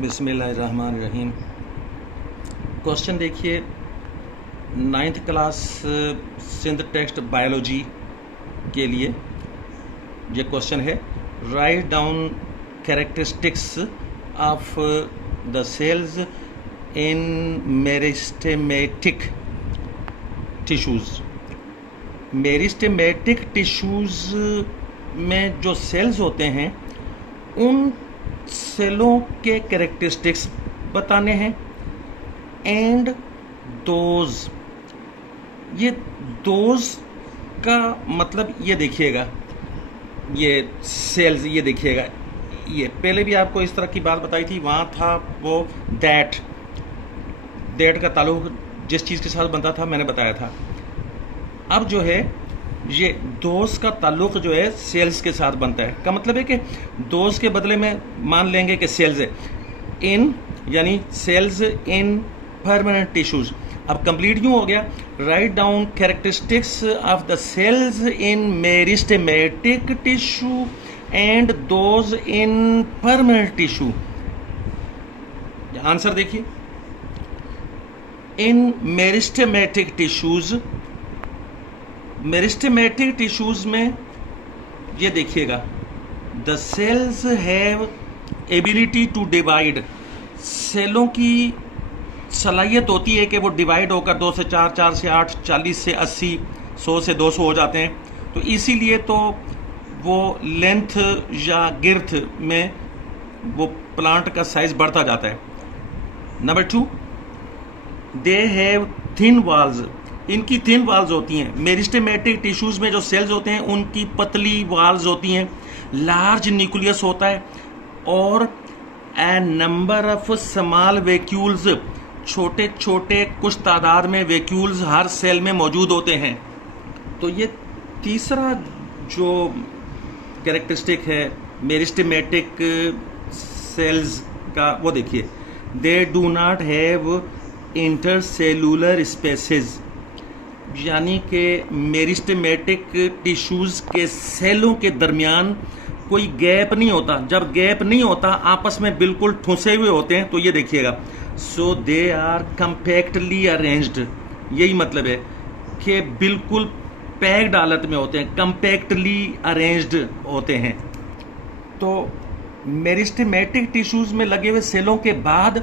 बिस्मिल्लाहिर्रहमानिर्रहीम। क्वेश्चन देखिए, 9th class Sindh text biology के लिए ये क्वेश्चन है। Write down characteristics of the cells in meristematic tissues. Meristematic tissues में जो सेल्स होते हैं उन सेलों के कैरेक्टरिस्टिक्स बताने हैं। एंड दोज, ये दोज का मतलब ये देखिएगा, ये सेल्स, ये देखिएगा, ये पहले भी आपको इस तरह की बात बताई थी। वहाँ था वो दैट का ताल्लुक जिस चीज़ के साथ बनता था मैंने बताया था। अब जो है ये दोस्त का ताल्लुक जो है सेल्स के साथ बनता है। का मतलब है कि दोस्त के बदले में मान लेंगे कि सेल्स है इन, यानी सेल्स इन परमानेंट टिश्यूज। अब कंप्लीट क्यों हो गया? Write down characteristics of the cells in meristematic tissue and those in permanent tissue. Answer देखिए, in meristematic tissues, meristematic tissues में ये देखिएगा, the cells have ability to divide. सेलों की सलाहियत होती है कि वो डिवाइड होकर 2 से 4, 4 से 8, 40 से 80, 100 से 200 हो जाते हैं। तो इसीलिए तो वो लेंथ या गिर्थ में वो प्लांट का साइज बढ़ता जाता है। Number 2, they have thin walls. इनकी थिन वाल्स होती हैं। मेरिस्टेमेटिक टिश्यूज में जो सेल्स होते हैं उनकी पतली वाल्स होती हैं। लार्ज न्यूक्लियस होता है और ए नंबर ऑफ स्मॉल वैक्यूल्स, छोटे छोटे कुछ तादाद में वैक्यूल्स हर सेल में मौजूद होते हैं। तो ये तीसरा जो कैरेक्टरिस्टिक है मेरिस्टेमेटिक सेल्स का, वो देखिए, they do not have intercellular spaces. यानी कि मेरिस्टेमेटिक टिश्यूज के सेलों के दरमियान कोई गैप नहीं होता। जब गैप नहीं होता, आपस में बिल्कुल ठुसे हुए होते हैं। तो ये देखिएगा, सो दे आर कंपैक्टली अरेंज्ड। यही मतलब है कि बिल्कुल पैक्ड हालत में होते हैं, कंपैक्टली अरेंज्ड होते हैं। तो मेरिस्टेमेटिक टिश्यूज में लगे हुए सेलों के बाद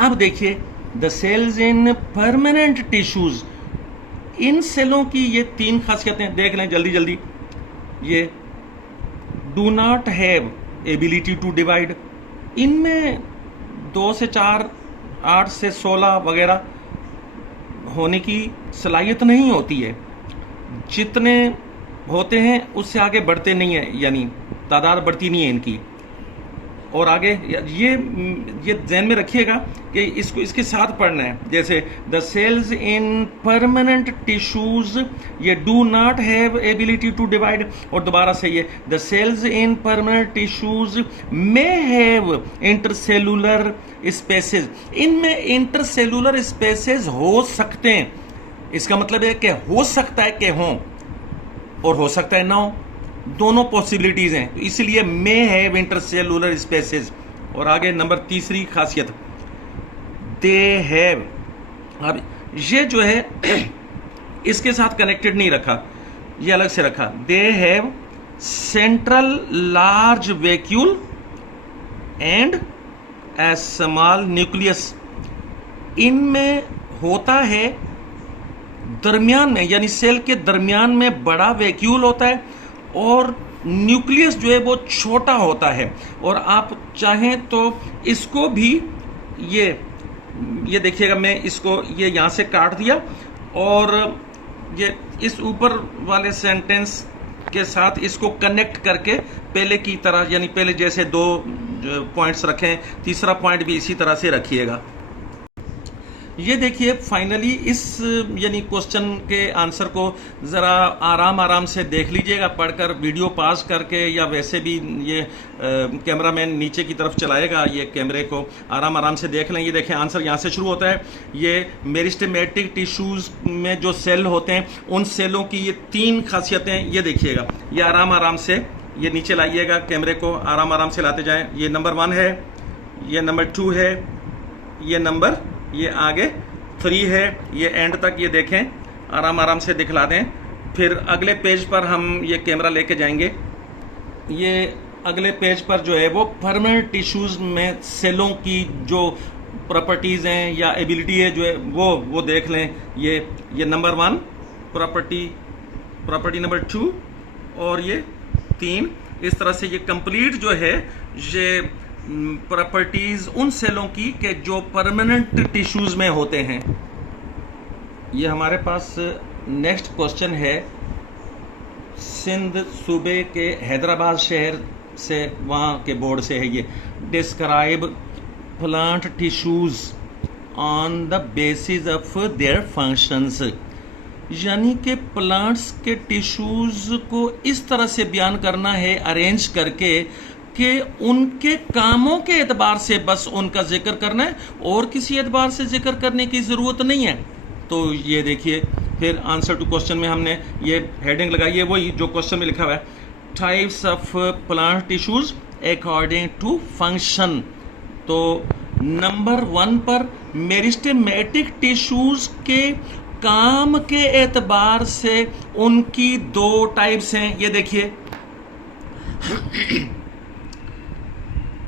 अब देखिए, the cells in permanent tissues. इन सेलों की ये 3 खासियतें देख लें जल्दी जल्दी। ये do not have ability to divide. इनमें 2 से 4, 8 से 16 वगैरह होने की सलाहियत नहीं होती है। जितने होते हैं उससे आगे बढ़ते नहीं है, यानी तादाद बढ़ती नहीं है इनकी। और आगे ये ध्यान में रखिएगा कि इसको इसके साथ पढ़ना है। जैसे the cells in permanent tissues, ये do not have ability to divide. और दोबारा से ये the cells in permanent tissues may have intercellular spaces. इनमें इंटरसेलुलर स्पेसेस हो सकते हैं। इसका मतलब है कि हो सकता है कि हों और हो सकता है ना हो, दोनों पॉसिबिलिटीज हैं। तो इसलिए मे हैव इंटरसेलुलर स्पेसेस। और आगे नंबर 3 खासियत, दे हैव। अब ये जो है इसके साथ कनेक्टेड नहीं रखा, ये अलग से रखा। They have central large vacuole and A small nucleus. इनमें होता है दरमियान में, यानी सेल के दरमियान में बड़ा वैक्यूल होता है और न्यूक्लियस जो है वो छोटा होता है। और आप चाहें तो इसको भी ये देखिएगा, मैं इसको ये यहाँ से काट दिया और ये इस ऊपर वाले सेंटेंस के साथ इसको कनेक्ट करके पहले की तरह, यानी पहले जैसे 2 पॉइंट्स रखें, तीसरा पॉइंट भी इसी तरह से रखिएगा। ये देखिए, फाइनली इस यानी क्वेश्चन के आंसर को ज़रा आराम से देख लीजिएगा, पढ़कर, वीडियो पास करके, या वैसे भी ये कैमरामैन नीचे की तरफ चलाएगा ये कैमरे को, आराम से देख लें। ये देखें, आंसर यहाँ से शुरू होता है। ये मेरिस्टेमेटिक टिश्यूज़ में जो सेल होते हैं उन सेलों की ये 3 खासियतें, ये देखिएगा। ये आराम से ये नीचे लाइएगा, कैमरे को आराम से लाते जाएं। ये नंबर 1 है, ये नंबर 2 है, ये आगे 3 है, ये एंड तक ये देखें, आराम से दिखला दें। फिर अगले पेज पर हम ये कैमरा लेके जाएंगे। ये अगले पेज पर जो है वो परमानेंट टिश्यूज में सेलों की जो प्रॉपर्टीज़ हैं या एबिलिटी है जो है वो देख लें। ये नंबर 1 प्रॉपर्टी नंबर 2 और ये 3। इस तरह से ये कंप्लीट जो है ये प्रॉपर्टीज उन सेलों की के जो परमानेंट टिश्यूज में होते हैं। ये हमारे पास नेक्स्ट क्वेश्चन है सिंध सूबे के हैदराबाद शहर से, वहाँ के बोर्ड से है ये। Describe plant tissues on the basis of their functions, यानी कि प्लांट्स के टिश्यूज को इस तरह से बयान करना है अरेंज करके कि उनके कामों के एतबार से बस उनका जिक्र करना है और किसी एतबार से जिक्र करने की ज़रूरत नहीं है। तो ये देखिए, फिर आंसर टू क्वेश्चन में हमने ये हेडिंग लगाई है वही जो क्वेश्चन में लिखा हुआ है, types of plant tissues according to function. तो नंबर 1 पर मेरिस्टेमेटिक टिश्यूज के काम के एतबार से उनकी 2 टाइप्स हैं, ये देखिए।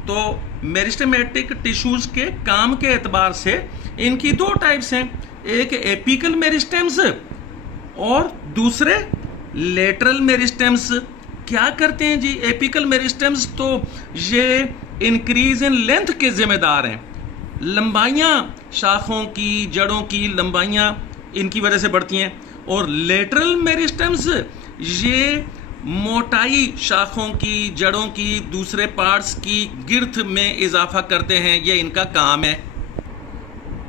तो मेरिस्टेमेटिक टिश्यूज के काम के एतबार से इनकी 2 टाइप्स हैं, एक एपिकल मेरिस्टेम्स और दूसरे लेटरल मेरिस्टेम्स। क्या करते हैं जी एपिकल मेरिस्टेम्स? तो ये इंक्रीज इन लेंथ के जिम्मेदार हैं, लंबाइयां शाखों की, जड़ों की लंबाइयां इनकी वजह से बढ़ती हैं। और लेटरल मेरिस्टेम्स ये मोटाई शाखों की, जड़ों की, दूसरे पार्ट्स की गिर्थ में इजाफा करते हैं, ये इनका काम है।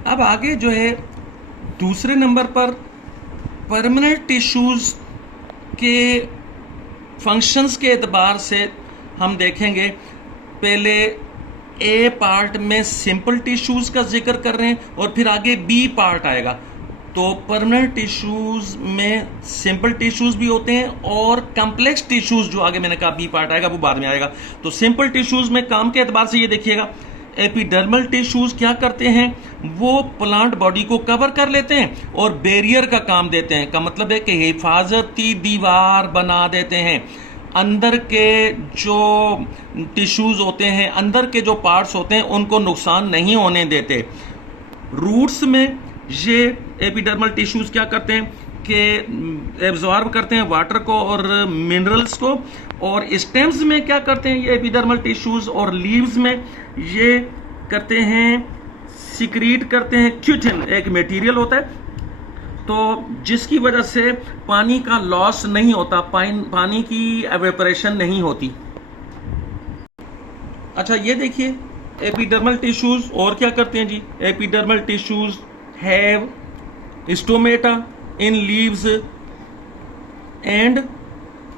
अब आगे जो है दूसरे नंबर पर परमानेंट टिश्यूज के फंक्शंस के एतबार से हम देखेंगे। पहले ए पार्ट में सिंपल टिश्यूज का जिक्र कर रहे हैं और फिर आगे बी पार्ट आएगा। तो परमानेंट टिश्यूज में सिंपल टिश्यूज भी होते हैं और कॉम्प्लेक्स टिश्यूज जो आगे मैंने कहा बी पार्ट आएगा वो बाद में आएगा। तो सिंपल टिश्यूज में काम के एतबार से ये देखिएगा, एपिडर्मल टिश्यूज क्या करते हैं, वो प्लांट बॉडी को कवर कर लेते हैं और बैरियर का काम देते हैं। का मतलब है कि हिफाजती दीवार बना देते हैं। अंदर के जो टिश्यूज होते हैं, अंदर के जो पार्ट्स होते हैं उनको नुकसान नहीं होने देते। रूट्स में ये एपिडर्मल टिश्यूज क्या करते हैं कि एब्जॉर्ब करते हैं वाटर को और मिनरल्स को, और स्टेम्स में क्या करते हैं ये एपिडर्मल टिश्यूज, और लीव्स में ये करते हैं सिक्रीट करते हैं क्यूटिन, एक मटेरियल होता है तो जिसकी वजह से पानी का लॉस नहीं होता, पानी की एवेपोरेशन नहीं होती। अच्छा ये देखिए एपिडर्मल टिश्यूज और क्या करते हैं जी, epidermal tissues have stomata in leaves and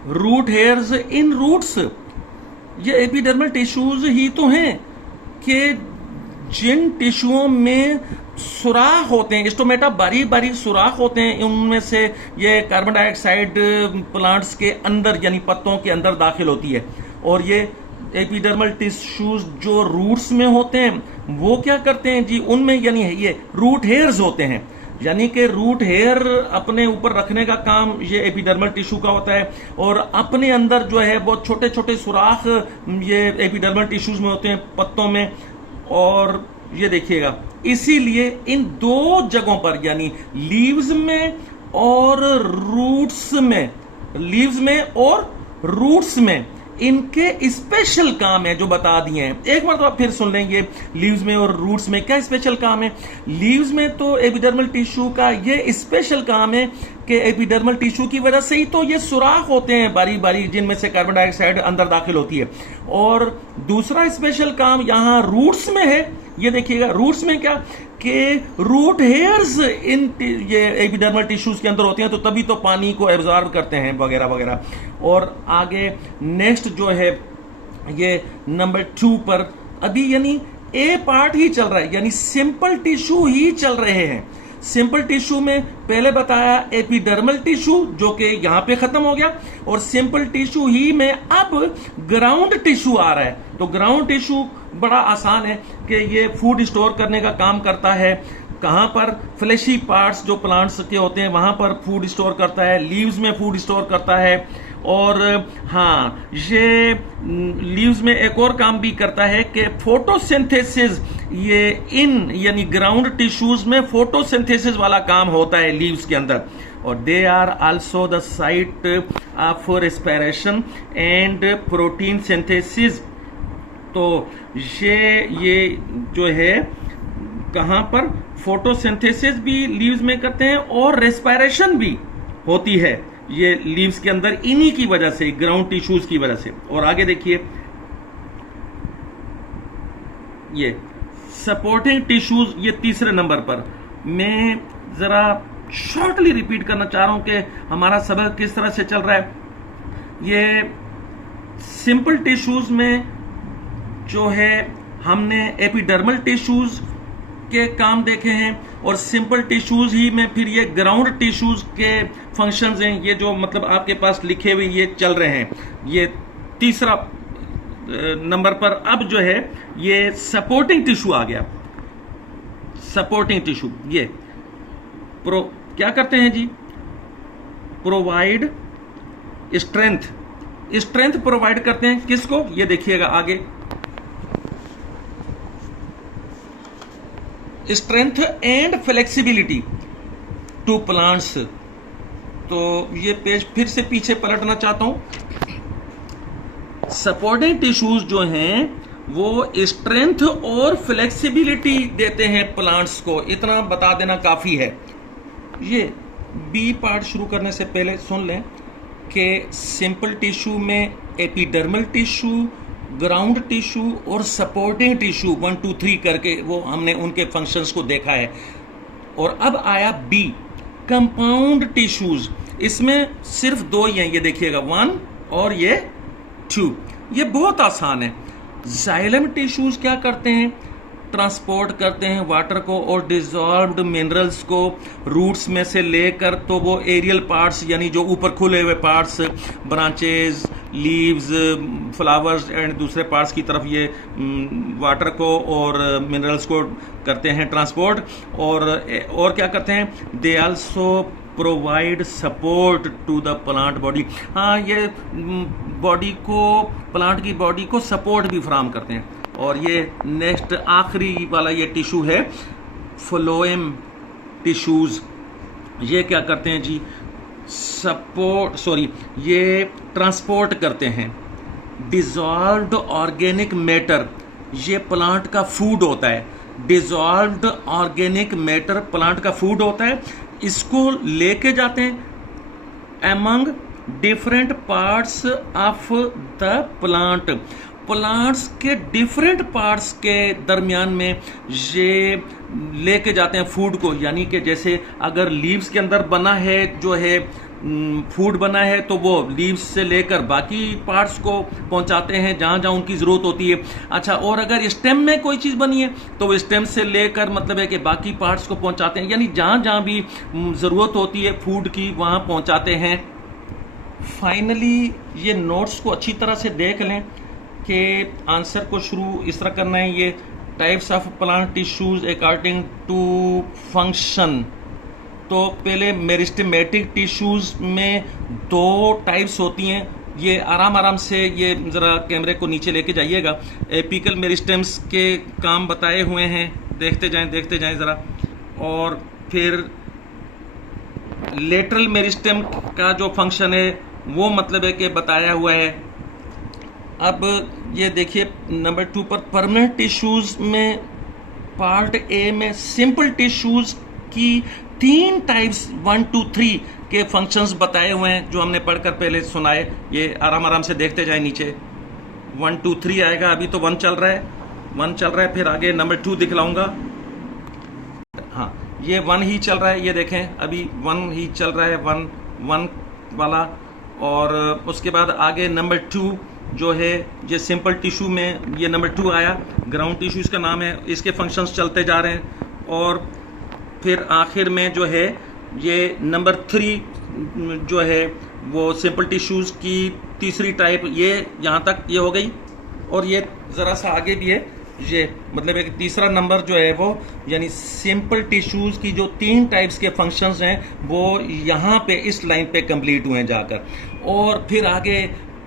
root hairs in roots. ये एपिडर्मल टिश्यूज ही तो हैं कि जिन टिश्यूओं में सुराख होते हैं, स्टोमेटा बारीक बारीक सुराख होते हैं, उनमें से ये कार्बन डाइऑक्साइड प्लांट्स के अंदर यानी पत्तों के अंदर दाखिल होती है। और ये एपिडर्मल टिश्यूज जो रूट्स में होते हैं वो क्या करते हैं जी, उनमें यानी ये रूट हेयर्स होते हैं, यानी कि रूट हेयर अपने ऊपर रखने का काम ये एपिडर्मल टिश्यू का होता है। और अपने अंदर जो है बहुत छोटे छोटे सुराख ये एपिडर्मल टिश्यूज में होते हैं पत्तों में। और ये देखिएगा इसीलिए इन 2 जगहों पर यानी लीव्स में और रूट्स में, लीव्स में और रूट्स में इनके स्पेशल काम है जो बता दिए हैं। एक बार तो आप फिर सुन लेंगे लीव्स में और रूट्स में क्या स्पेशल काम है। लीव्स में तो एपिडर्मल टिश्यू का ये स्पेशल काम है कि एपिडर्मल टिश्यू की वजह से ही तो ये सुराख होते हैं बारीक बारीक जिनमें से कार्बन डाइऑक्साइड अंदर दाखिल होती है। और दूसरा स्पेशल काम यहां रूट्स में है, ये देखिएगा रूट्स में क्या कि रूट हेयर्स इन ये एपिडर्मल टिश्यूज के अंदर होते हैं, तो तभी तो पानी को एब्जॉर्ब करते हैं वगैरह वगैरह। और आगे नेक्स्ट जो है ये नंबर 2 पर अभी यानी ए पार्ट ही चल रहा है, यानी सिंपल टिश्यू ही चल रहे हैं। सिंपल टिश्यू में पहले बताया एपिडर्मल टिश्यू जो कि यहां पे खत्म हो गया, और सिंपल टिश्यू ही में अब ग्राउंड टिश्यू आ रहा है। तो ग्राउंड टिश्यू बड़ा आसान है कि ये फूड स्टोर करने का काम करता है। कहां पर? फ्लैशी पार्ट्स जो प्लांट्स के होते हैं वहां पर फूड स्टोर करता है, लीव्स में फूड स्टोर करता है। और हाँ, ये लीव्स में एक और काम भी करता है कि फोटोसिंथेसिस, ये यानी ग्राउंड टिश्यूज में फोटोसिंथेसिस वाला काम होता है लीव्स के अंदर। और they are also the site of respiration and protein synthesis. तो ये जो है कहां पर फोटोसिंथेसिस भी लीव्स में करते हैं और रेस्पिरेशन भी होती है ये लीव्स के अंदर, इन्हीं की वजह से, ग्राउंड टिश्यूज की वजह से। और आगे देखिए, ये सपोर्टिंग टिश्यूज, ये तीसरे नंबर पर। मैं जरा शॉर्टली रिपीट करना चाह रहा हूं कि हमारा सबक किस तरह से चल रहा है। ये सिंपल टिश्यूज में जो है हमने एपिडर्मल टिश्यूज के काम देखे हैं, और सिंपल टिश्यूज ही में फिर ये ग्राउंड टिश्यूज के फंक्शंस हैं, ये जो मतलब आपके पास लिखे हुए ये चल रहे हैं। ये तीसरा नंबर पर अब जो है ये सपोर्टिंग टिश्यू आ गया। सपोर्टिंग टिश्यू ये क्या करते हैं जी? प्रोवाइड स्ट्रेंथ प्रोवाइड करते हैं। किसको? ये देखिएगा आगे, strength and flexibility to plants. तो ये पेज फिर से पीछे पलटना चाहता हूं। सपोर्टिंग टिश्यूज जो हैं वो स्ट्रेंथ और फ्लेक्सिबिलिटी देते हैं प्लांट्स को, इतना बता देना काफी है। ये बी पार्ट शुरू करने से पहले सुन लें कि सिंपल टिश्यू में एपिडर्मल टिश्यू, ग्राउंड टिश्यू और सपोर्टिंग टिश्यू 1 2 3 करके वो हमने उनके फंक्शंस को देखा है। और अब आया बी, कंपाउंड टिश्यूज। इसमें सिर्फ दो ही हैं, ये देखिएगा 1 और ये 2। ये बहुत आसान है। जाइलम टिश्यूज क्या करते हैं? ट्रांसपोर्ट करते हैं वाटर को और डिजॉल्व्ड मिनरल्स को रूट्स में से लेकर, तो वो एरियल पार्ट्स यानी जो ऊपर खुले हुए parts, branches, leaves, flowers and दूसरे पार्ट्स की तरफ ये वाटर को और मिनरल्स को करते हैं ट्रांसपोर्ट। और क्या करते हैं? They also provide support to the plant body. हाँ, ये बॉडी को, प्लांट की बॉडी को सपोर्ट भी फराहम करते हैं। और ये नेक्स्ट आखिरी वाला ये टिश्यू है फ्लोएम टिश्यूज। ये क्या करते हैं जी? ये ट्रांसपोर्ट करते हैं डिजॉल्व्ड ऑर्गेनिक मैटर। ये प्लांट का फूड होता है। डिजॉल्व्ड ऑर्गेनिक मैटर प्लांट का फूड होता है। इसको लेके जाते हैं among different parts of the plant. Plants के डिफरेंट पार्ट्स के दरमियान में ये लेके जाते हैं फूड को। यानी कि जैसे अगर लीव्स के अंदर बना है, जो है फूड बना है, तो वो लीव्स से लेकर बाकी पार्ट्स को पहुंचाते हैं जहां जहां उनकी जरूरत होती है। अच्छा, और अगर स्टेम में कोई चीज बनी है तो वो स्टेम से लेकर मतलब है कि बाकी पार्ट्स को पहुंचाते हैं, यानी जहां जहां भी जरूरत होती है फूड की वहां पहुंचाते हैं। फाइनली ये नोट्स को अच्छी तरह से देख लें कि आंसर को शुरू इस तरह करना है। ये types of plant tissues according to function. तो पहले मेरिस्टेमेटिक टिश्यूज में 2 टाइप्स होती हैं। ये आराम से ये जरा कैमरे को नीचे लेके जाइएगा। एपिकल मेरिस्टेम्स के काम बताए हुए हैं, देखते जाएं जरा। और फिर लेटरल मेरिस्टेम का जो फंक्शन है वो मतलब है कि बताया हुआ है। अब ये देखिए नंबर 2 पर परमानेंट टिश्यूज में पार्ट ए में सिंपल टिश्यूज की 3 टाइप्स 1 2 3 के फंक्शंस बताए हुए हैं जो हमने पढ़कर पहले सुनाए। ये आराम से देखते जाएं नीचे। 1 2 3 आएगा, अभी तो 1 चल रहा है, फिर आगे नंबर 2 दिखलाऊंगा। हाँ, ये 1 ही चल रहा है, ये देखें अभी 1 ही चल रहा है, 1 वाला। और उसके बाद आगे नंबर 2 जो है ये सिंपल टिश्यू में ये नंबर 2 आया। ग्राउंड टिश्यू इसका नाम है, इसके फंक्शंस चलते जा रहे हैं। और फिर आखिर में जो है ये नंबर 3 जो है वो सिंपल टिश्यूज़ की तीसरी टाइप, ये यहाँ तक ये हो गई। और ये ज़रा सा आगे भी है, ये मतलब एक तीसरा नंबर जो है वो, यानी सिंपल टिश्यूज़ की जो 3 टाइप्स के फंक्शंस हैं वो यहाँ पे इस लाइन पे कंप्लीट हुए हैं जाकर। और फिर आगे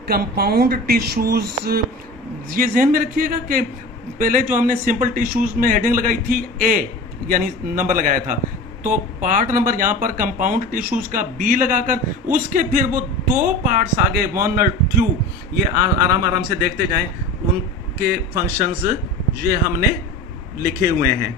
कंपाउंड टिश्यूज़, ये ध्यान में रखिएगा कि पहले जो हमने सिंपल टिश्यूज़ में हेडिंग लगाई थी ए, यानी नंबर लगाया था, तो पार्ट नंबर यहाँ पर कंपाउंड टिश्यूज़ का बी लगाकर उसके फिर वो 2 पार्ट्स आगे 1 और 2, ये आराम आराम से देखते जाएं, उनके फंक्शंस ये हमने लिखे हुए हैं।